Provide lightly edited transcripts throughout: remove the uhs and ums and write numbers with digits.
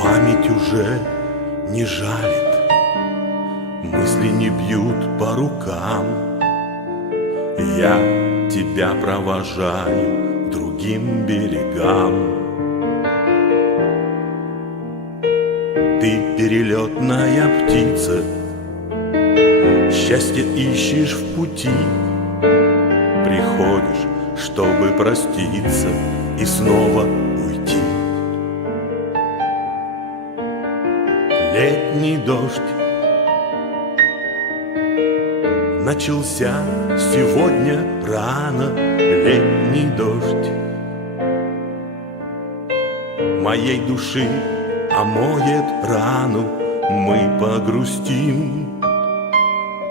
Память уже не жалит, мысли не бьют по рукам. Я тебя провожаю к другим берегам. Ты перелетная птица, счастье ищешь в пути. Приходишь, чтобы проститься и снова уйти. Летний дождь начался сегодня рано. Летний дождь моей души омоет рану. Мы погрустим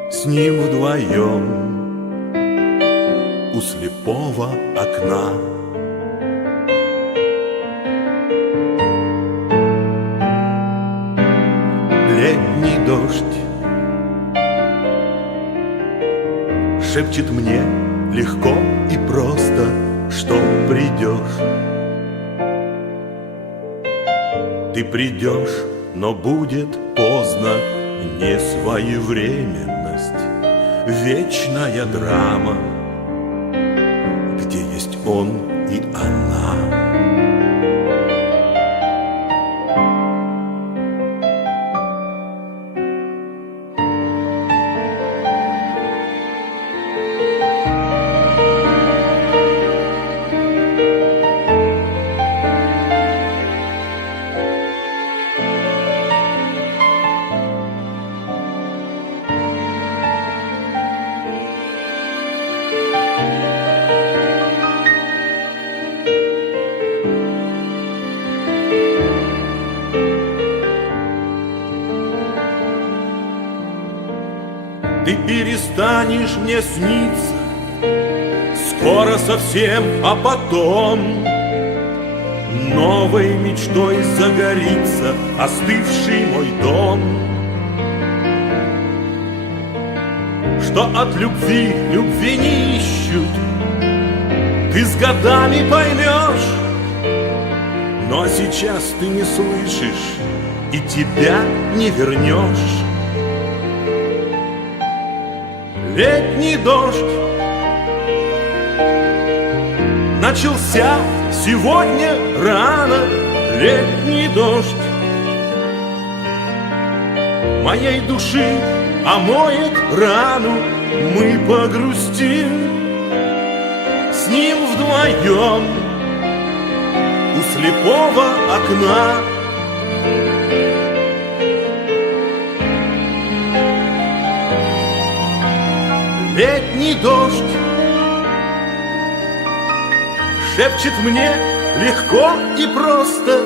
с ним вдвоем у слепого окна. Летний дождь шепчет мне легко и просто, что придешь. Ты придешь, но будет поздно. Несвоевременность, вечная драма, где есть он и она. Ты перестанешь мне сниться скоро совсем, а потом новой мечтой загорится остывший мой дом. Что от любви любви не ищут, ты с годами поймешь. Но сейчас ты не слышишь и тебя не вернешь. Летний дождь начался сегодня рано. Летний дождь моей души омоет рану. Мы погрустим с ним вдвоем у слепого окна. Летний дождь шепчет мне легко и просто,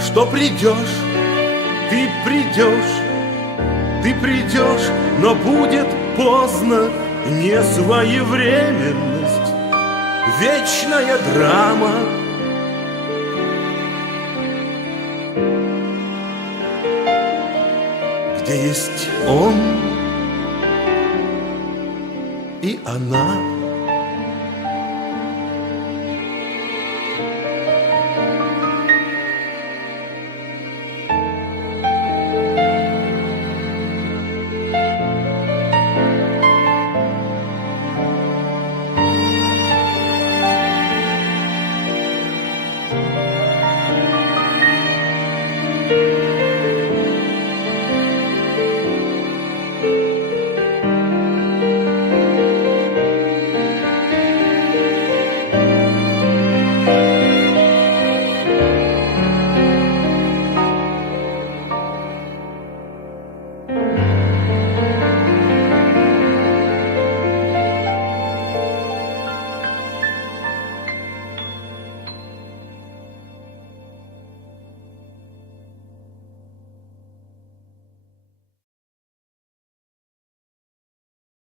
что придешь, ты придешь, ты придешь, но будет поздно. Несвоевременность, вечная драма, где есть он и она.